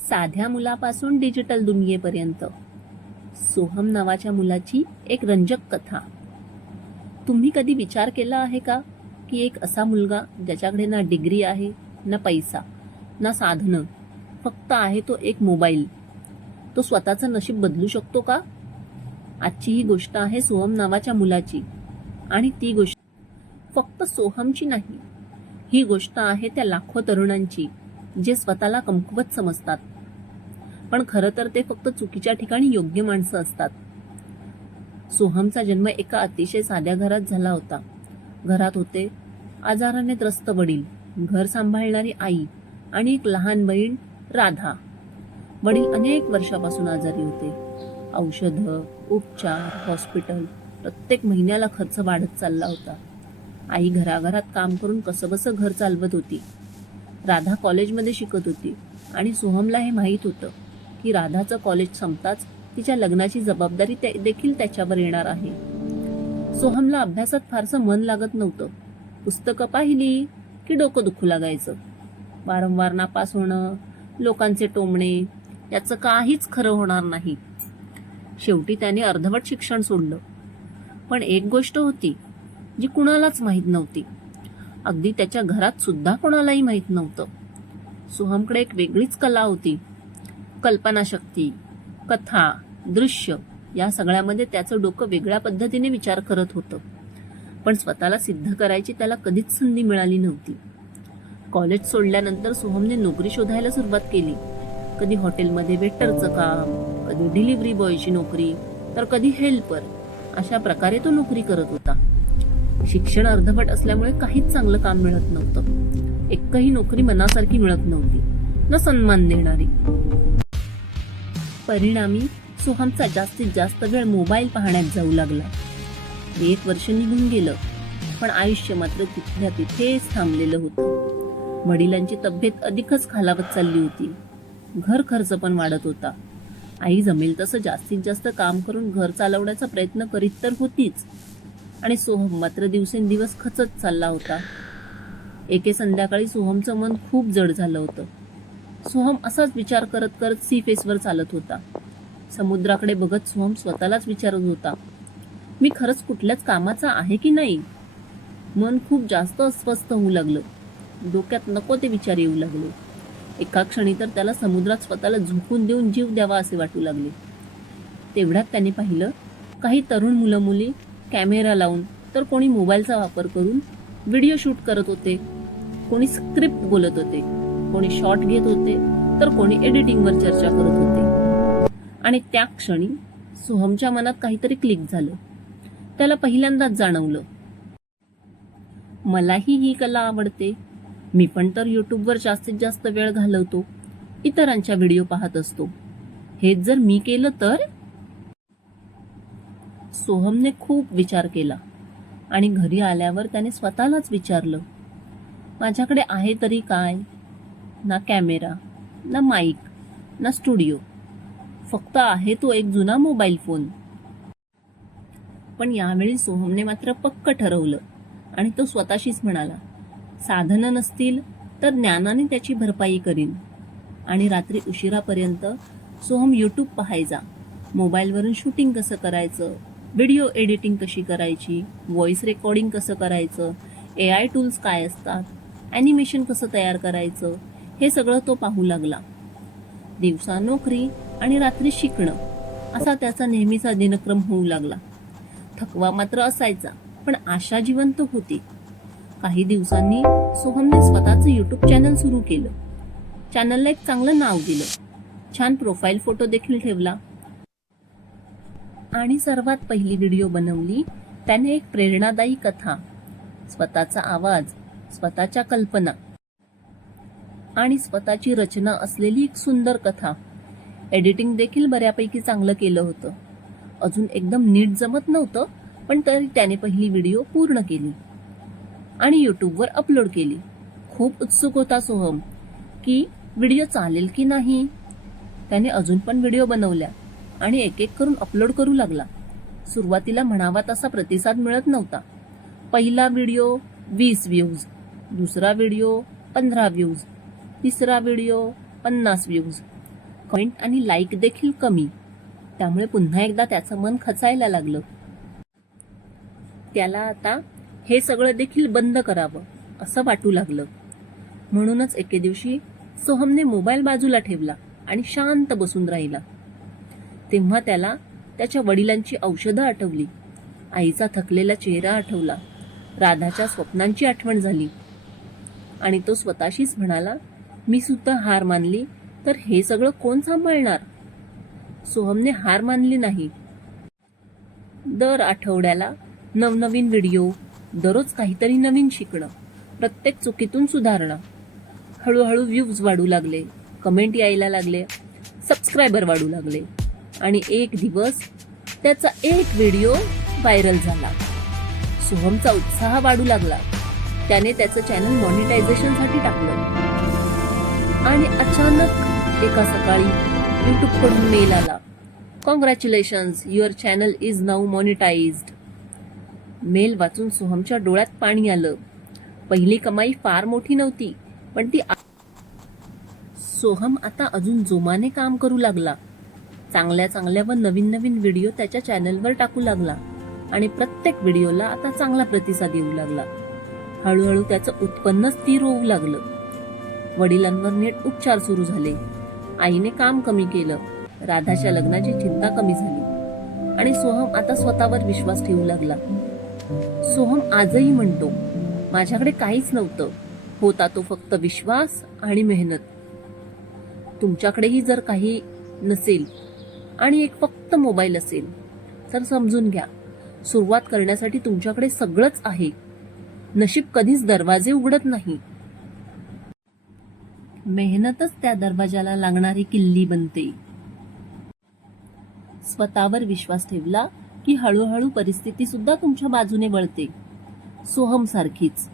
साध्या मुलापासून डिजिटल दुनियेपर्यंत सोहम नावाच्या मुलाची एक रंजक कथा. तुम्ही कधी विचार केला आहे का की एक असा मुलगा ज्याच्याकडे ना डिग्री आहे, ना पैसा, ना साधनं, फक्त आहे तो एक मोबाईल, तो स्वतःचं नशीब बदलू शकतो का? आजची ही गोष्ट आहे सोहम नावाच्या मुलाची. आणि ती गोष्ट फक्त सोहमची नाही, ही गोष्ट आहे त्या लाखो तरुणांची जे स्वतःला कमकुवत समजतात, पण खरं तर ते फक्त चुकीच्या ठिकाणी योग्य माणसं असतात. सोहमचा जन्म एका अतिशय साध्या घरात झाला होता. घरात होते आजाराने त्रस्त वडील, घर सांभाळणारी आई आणि एक लहान बहीण राधा. वडील अनेक वर्षापासून आजारी होते. औषधं, उपचार, हॉस्पिटल, प्रत्येक महिन्याला खर्च वाढत चालला होता. आई घराघरात काम करून कसंबसं घर चालवत होती. राधा कॉलेजमध्ये शिकत होती आणि सोहमला हे माहीत होतं की राधाचं कॉलेज संपताच तिच्या लग्नाची जबाबदारी देखील त्याच्यावर येणार आहे. सोहमला अभ्यासात फारसं मन लागत नव्हतं. पुस्तकं पाहिली की डोकं दुखू लागायचं. वारंवार नापास होणं, लोकांचे टोमणे, याचं काहीच खरं होणार नाही. शेवटी त्याने अर्धवट शिक्षण सोडलं. पण एक गोष्ट होती जी कुणालाच माहीत नव्हती. अगदी त्याच्या घरात सुद्धा कोणालाही माहीत नव्हतं. सोहमकडे एक वेगळीच कला होती. कल्पनाशक्ती, कथा, दृश्य या सगळ्यामध्ये त्याचं डोकं वेगळ्या पद्धतीने विचार करत होतं. पण स्वतःला सिद्ध करायची त्याला कधीच संधी मिळाली नव्हती. कॉलेज सोडल्यानंतर सोहमने नोकरी शोधायला सुरुवात केली. कधी हॉटेलमध्ये वेटरचं काम, कधी डिलिव्हरी बॉयची नोकरी, तर कधी हेल्पर. अशा प्रकारे तो नोकरी करत होता. शिक्षण अर्धवट असल्यामुळे काहीच चांगलं काम मिळत नव्हतं. एकही नोकरी मनासारखी मिळत नव्हती, न सन्मान देणारी. परिणामी सोहमचा जास्तीत जास्त वेळ मोबाईल पाहण्यात जाऊ लागला. 1 वर्ष निघून गेलं, पण आयुष्य मात्र तिथल्या तिथेच थांबलेलं होतं. वडिलांची तब्येत अधिकच खालावत चालली होती. घर खर्च पण वाढत होता. आई जमेल तसं जास्तीत जास्त काम करून घर चालवण्याचा प्रयत्न करीत तर होतीच, आणि सोहम मात्र दिवसेंदिवस खचत चालला होता. एके संध्याकाळी सोहमचं मन खूप जड झालं होतं. सोहम असाच विचार करत करत सी फेसवर चालत होता. समुद्राकडे बघत सोहम स्वतःलाच विचारत होता, मी खरंच कुठल्याच कामाचा आहे की नाही? मन खूप जास्त अस्वस्थ होऊ लागलं. डोक्यात नको ते विचार येऊ लागले. एका क्षणी तर त्याला समुद्रात स्वतःला झोकून देऊन जीव द्यावा असे वाटू लागले. तेवढ्यात त्याने पाहिलं, काही तरुण मुलं मुली कॅमेरा लावून, तर कोणी मोबाईलचा वापर करून व्हिडिओ शूट करत होते. कोणी स्क्रिप्ट बोलत होते, कोणी शॉट घेत होते, तर कोणी एडिटिंगवर चर्चा करत होते. आणि त्या क्षणी सोहमच्या मनात काहीतरी क्लिक झालं. त्याला पहिल्यांदाच जाणवलं, मलाही ही कला आवडते. मी पण तर युट्यूबवर जास्तीत जास्त वेळ घालवतो, इतरांच्या व्हिडिओ पाहत असतो. हेच जर मी केलं तर? सोहमने खूप विचार केला आणि घरी आल्यावर त्याने स्वतःलाच विचारलं, माझ्याकडे आहे तरी काय? ना कॅमेरा, ना माईक, ना स्टुडिओ, फक्त आहे तो एक जुना मोबाईल फोन. पण यावेळी सोहमने मात्र पक्क ठरवलं आणि तो स्वतःशीच म्हणाला, साधनं नसतील तर ज्ञानाने त्याची भरपाई करीन. आणि रात्री उशिरापर्यंत सोहम युट्यूब पाहायचा. मोबाईलवरून शूटिंग कसं करायचं, व्हिडिओ एडिटिंग कशी करायची, व्हॉइस रेकॉर्डिंग कसं करायचं, AI टूल्स काय असतात, ॲनिमेशन कसं तयार करायचं, हे सगळं तो पाहू लागला. दिवसा नोकरी आणि रात्री शिकणं, असा त्याचा नेहमीचा दिनक्रम होऊ लागला. थकवा मात्र असायचा, पण आशा जिवंत होती. काही दिवसांनी सोहमने स्वतःचं युट्यूब चॅनल सुरू केलं. चॅनलला एक चांगलं नाव दिलं, छान प्रोफाईल फोटो देखील ठेवला. आणि सर्वात पहिली व्हिडिओ बनवली त्याने एक प्रेरणादायी कथा, स्वतःचा आवाज, स्वतःच्या कल्पना आणि स्वतःची रचना असलेली एक सुंदर कथा. एडिटिंग देखील बऱ्यापैकी चांगलं केलं होतं. अजून एकदम नीट जमत नव्हतं, पण तरी त्याने पहिली व्हिडिओ पूर्ण केली आणि युट्यूबवर अपलोड केली. खूप उत्सुक होता सोहम की व्हिडिओ चालेल की नाही. त्याने अजून पण व्हिडिओ बनवल्या आणि एक एक करून अपलोड करू लागला. सुरुवातीला म्हणावा तसा प्रतिसाद मिळत नव्हता. पहिला व्हिडिओ 20 व्ह्यूज, दुसरा व्हिडिओ 15 व्ह्यूज, तिसरा व्हिडिओ 50 व्ह्यूज, कमेंट आणि लाईक देखील कमी. त्यामुळे पुन्हा एकदा त्याचं मन खचायला लागलं. त्याला आता हे सगळं देखील बंद करावं असं वाटू लागलं. म्हणूनच एके दिवशी सोहमने मोबाईल बाजूला ठेवला आणि शांत बसून राहिला. तेव्हा त्याला त्याच्या वडिलांची औषधं आठवली, आईचा थकलेला चेहरा आठवला, राधाच्या स्वप्नांची आठवण झाली आणि तो स्वतःशीच म्हणाला, मी सुद्धा हार मानली तर हे सगळं कोण सांभाळणार? सोहमने हार मानली नाही. दर आठवड्याला नवनवीन व्हिडिओ, दररोज काहीतरी नवीन शिकणं, प्रत्येक चुकीतून सुधारणं. हळूहळू व्ह्यूज वाढू लागले, कमेंट यायला लागले, सबस्क्रायबर वाढू लागले आणि एक दिवस त्याचा एक व्हिडिओ व्हायरल झाला. सोहमचा उत्साह वाढू लागला. त्याने त्याचं चॅनल मॉनिटायझेशनसाठी टाकलं आणि अचानक एका सकाळी यूट्यूबकडून मेल आला, congratulations, your channel is now monetized. Mail वाचून सोहमच्या डोळ्यात पाणी आलं. पहिली कमाई फार मोठी नव्हती, पण सोहम आता अजून जोमाने काम करू लागला. चांगल्या चांगल्या व नवीन नवीन व्हिडिओ त्याच्या चॅनलवर टाकू लागला आणि प्रत्येक व्हिडिओला आता चांगला प्रतिसाद येऊ लागला. हळूहळू त्याचं उत्पन्न स्थिर होऊ लागलं. वडिलांवर नीट उपचार सुरू झाले. आईने काम कमी केलं. राधाच्या लग्नाची चिंता कमी झाली आणि सोहम आता स्वतःवर विश्वास ठेवू लागला. सोहम आजही म्हणतो, माझ्याकडे काहीच नव्हतं, होता तो फक्त विश्वास आणि मेहनत. तुमच्याकडेही जर काही नसेल आणि एक फक्त मोबाईल असेल तर समजून घ्या, सुरुवात करण्यासाठी तुमच्याकडे सगळंच आहे. नशीब कधीच दरवाजे उघडत नाही, मेहनतच त्या दरवाजाला लागणारी किल्ली बनते. स्वतःवर विश्वास ठेवला की हळूहळू परिस्थिती सुद्धा तुमच्या बाजूने वळते. सोहम सारखीच.